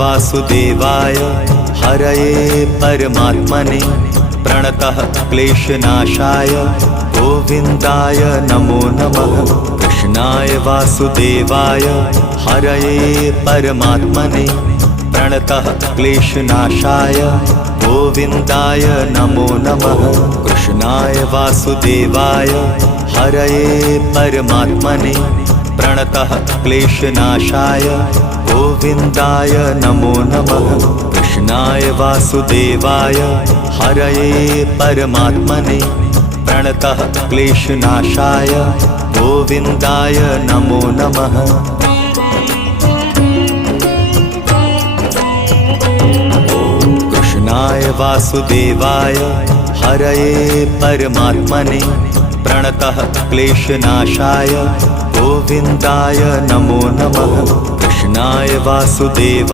वासुदेवाय हरये परमात्मने प्रणतः क्लेशनाशाय गोविन्दाय नमो नमः। कृष्णाय वासुदेवाय हरये परमात्मने प्रणतः क्लेशनाशाय गोविन्दाय नमो नमः। कृष्णाय वासुदेवाय हरये परमात्मने प्रणतः क्लेशनाशाय गोविन्दाय नमो नमः। कृष्णाय वासुदेवाय हरये परमात्मने प्रणतः क्लेशनाशाय गोविन्दाय नमो नमः। कृष्णाय वासुदेवाय हरये परमात्मने प्रणतः क्लेशनाशाय गोविन्दाय नमो नमः। कृष्णाय वासुदेवाय